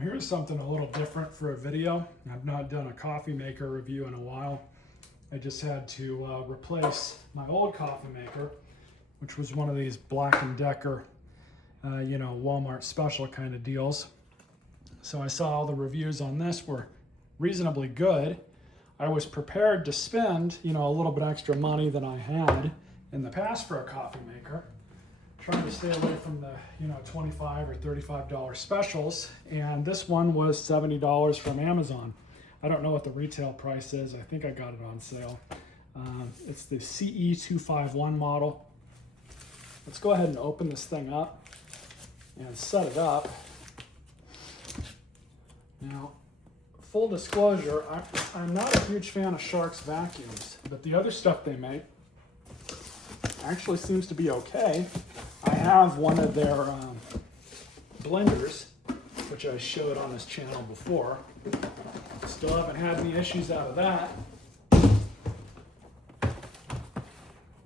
Here's something a little different for a video. I've not done a coffee maker review in a while. I just had to replace my old coffee maker, which was one of these Black & Decker, Walmart special kind of deals. So I saw all the reviews on this were reasonably good. I was prepared to spend, a little bit extra money than I had in the past for a coffee maker, trying to stay away from the, $25 or $35 specials. And this one was $70 from Amazon. I don't know what the retail price is. I think I got it on sale. It's the CE251 model. Let's go ahead and open this thing up and set it up. Now, full disclosure, I'm not a huge fan of Shark's vacuums, but the other stuff they make actually seems to be okay. I have one of their blenders, which I showed on this channel before. Still haven't had any issues out of that.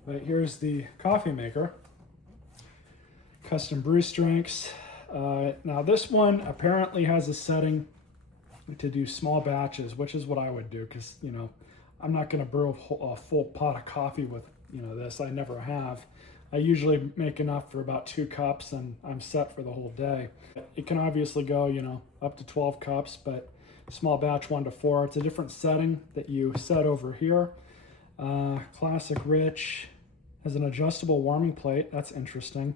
But here's the coffee maker. Custom brew strengths. Now this one apparently has a setting to do small batches, which is what I would do, because I'm not going to brew a full pot of coffee with this. I never have. I usually make enough for about 2 cups and I'm set for the whole day. It can obviously go up to 12 cups, but small batch 1 to 4. It's a different setting that you set over here. Classic rich has an adjustable warming plate. That's interesting.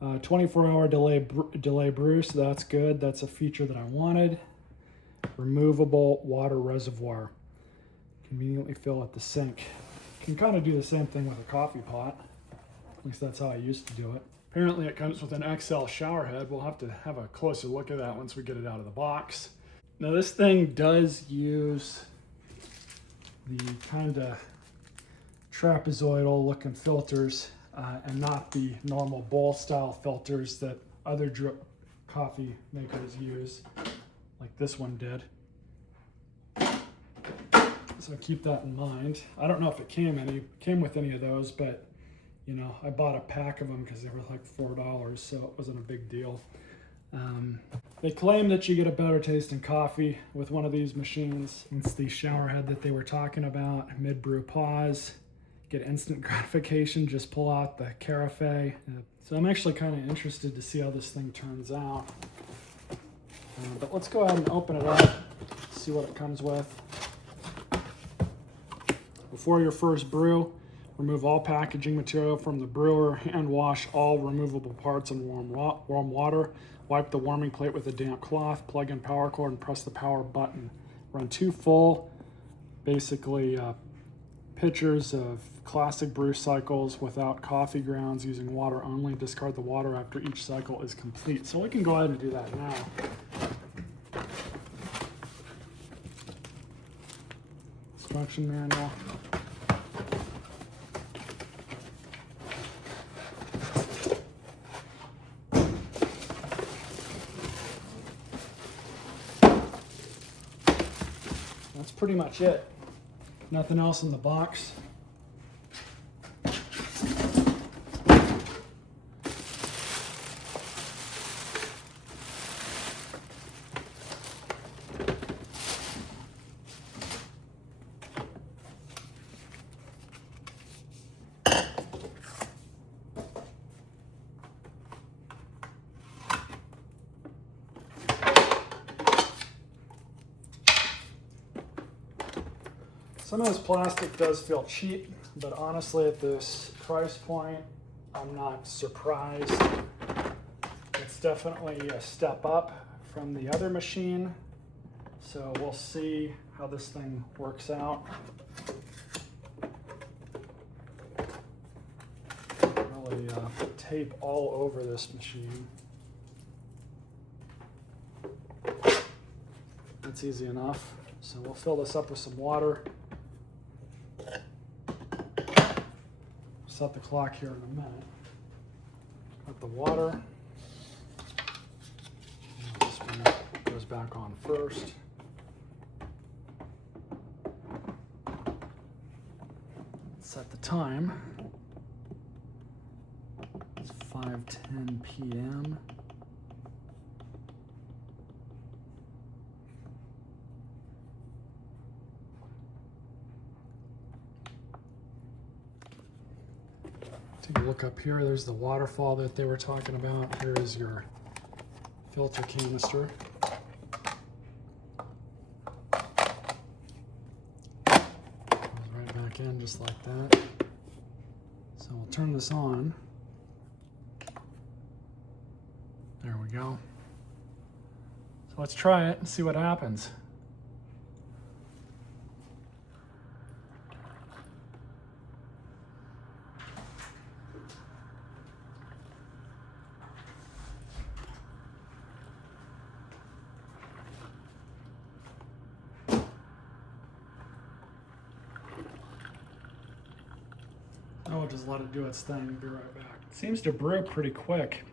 24-hour delay brew, so that's good. That's a feature that I wanted. Removable water reservoir. Conveniently fill at the sink. Can kind of do the same thing with a coffee pot. At least that's how I used to do it. Apparently it comes with an XL shower head. We'll have to have a closer look at that once we get it out of the box. Now this thing does use the kind of trapezoidal looking filters and not the normal bowl style filters that other drip coffee makers use, like this one did. So keep that in mind. I don't know if it came with any of those, but I bought a pack of them because they were like $4, so it wasn't a big deal. They claim that you get a better taste in coffee with one of these machines. It's the shower head that they were talking about. Mid-brew pause. Get instant gratification, just pull out the carafe. So I'm actually kind of interested to see how this thing turns out. But let's go ahead and open it up, see what it comes with. Before your first brew, remove all packaging material from the brewer, hand wash all removable parts in warm water. Wipe the warming plate with a damp cloth, plug in power cord and press the power button. Run 2 full, basically pitchers of classic brew cycles without coffee grounds using water only. Discard the water after each cycle is complete. So we can go ahead and do that now. Instruction manual. That's pretty much it. Nothing else in the box. Some of this plastic does feel cheap, but honestly at this price point, I'm not surprised. It's definitely a step up from the other machine, so we'll see how this thing works out. Really put tape all over this machine. That's easy enough. So we'll fill this up with some water. Set the clock here in a minute. Put the water. This one goes back on first. Set the time. It's 5:10 p.m. look up here. There's the waterfall that they were talking about. Here is your filter canister. Goes right back in just like that. So we'll turn this on. There we go. So let's try it and see what happens. I'll just let it do its thing. Be right back. It seems to brew pretty quick.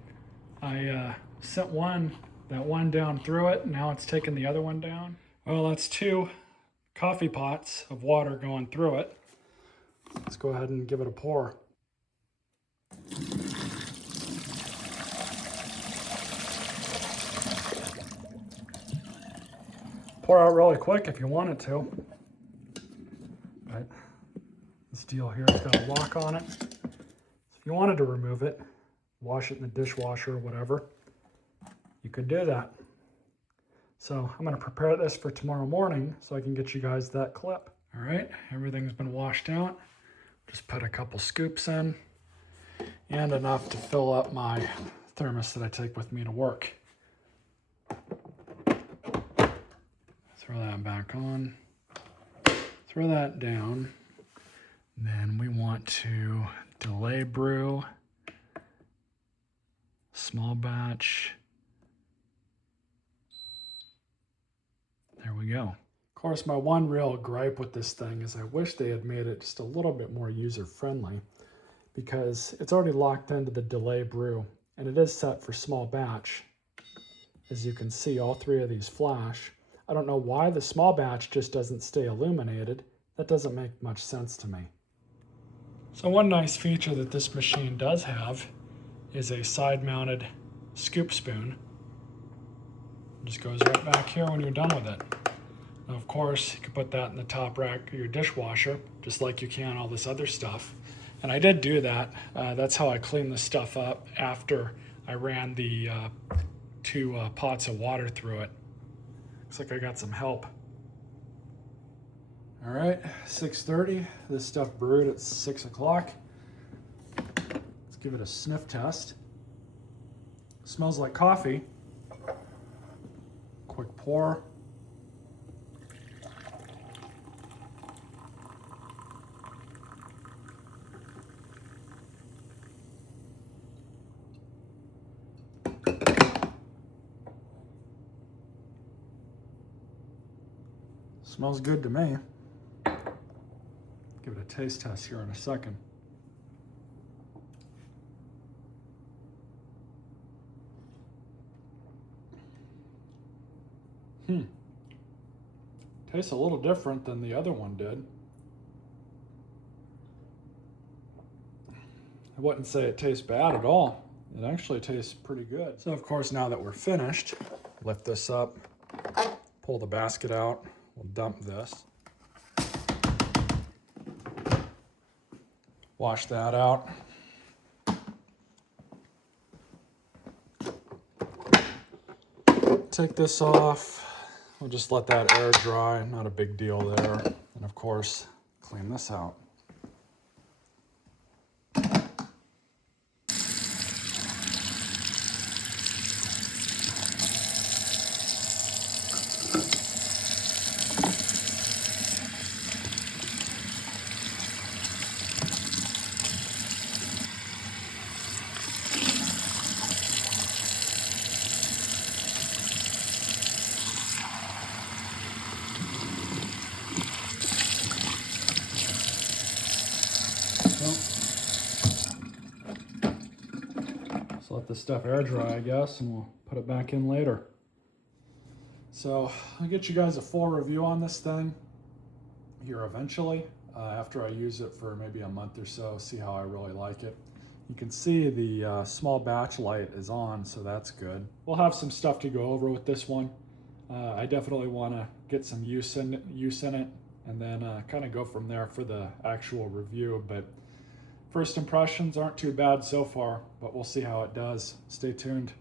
I sent that one down through it. Now it's taking the other one down. Well, that's 2 coffee pots of water going through it. Let's go ahead and give it a pour. Pour out really quick if you want it to. But this deal here has got a lock on it. So if you wanted to remove it, wash it in the dishwasher or whatever, you could do that. So I'm going to prepare this for tomorrow morning so I can get you guys that clip. All right, everything's been washed out. Just put a couple scoops in and enough to fill up my thermos that I take with me to work. Throw that back on. Throw that down. Then we want to delay brew, small batch. There we go. Of course, my one real gripe with this thing is I wish they had made it just a little bit more user-friendly, because it's already locked into the delay brew and it is set for small batch. As you can see, all 3 of these flash. I don't know why the small batch just doesn't stay illuminated. That doesn't make much sense to me. So one nice feature that this machine does have is a side-mounted scoop spoon. It just goes right back here when you're done with it. Now, of course, you can put that in the top rack of your dishwasher, just like you can all this other stuff. And I did do that. That's how I cleaned this stuff up after I ran the 2 pots of water through it. Looks like I got some help. All right, 6:30. This stuff brewed at 6 o'clock. Let's give it a sniff test. Smells like coffee. Quick pour. Smells good to me. Give it a taste test here in a second. Tastes a little different than the other one did. I wouldn't say it tastes bad at all. It actually tastes pretty good. So of course, now that we're finished, lift this up, pull the basket out, we'll dump this. Wash that out. Take this off. We'll just let that air dry, not a big deal there. And of course, clean this out. So let this stuff air dry, I guess, and we'll put it back in later. So I'll get you guys a full review on this thing here eventually, after I use it for maybe a month or so, see how I really like it. You can see the small batch light is on, so that's good. We'll have some stuff to go over with this one. I definitely want to get some use in it, and then kind of go from there for the actual review. But First impressions aren't too bad so far, but we'll see how it does. Stay tuned.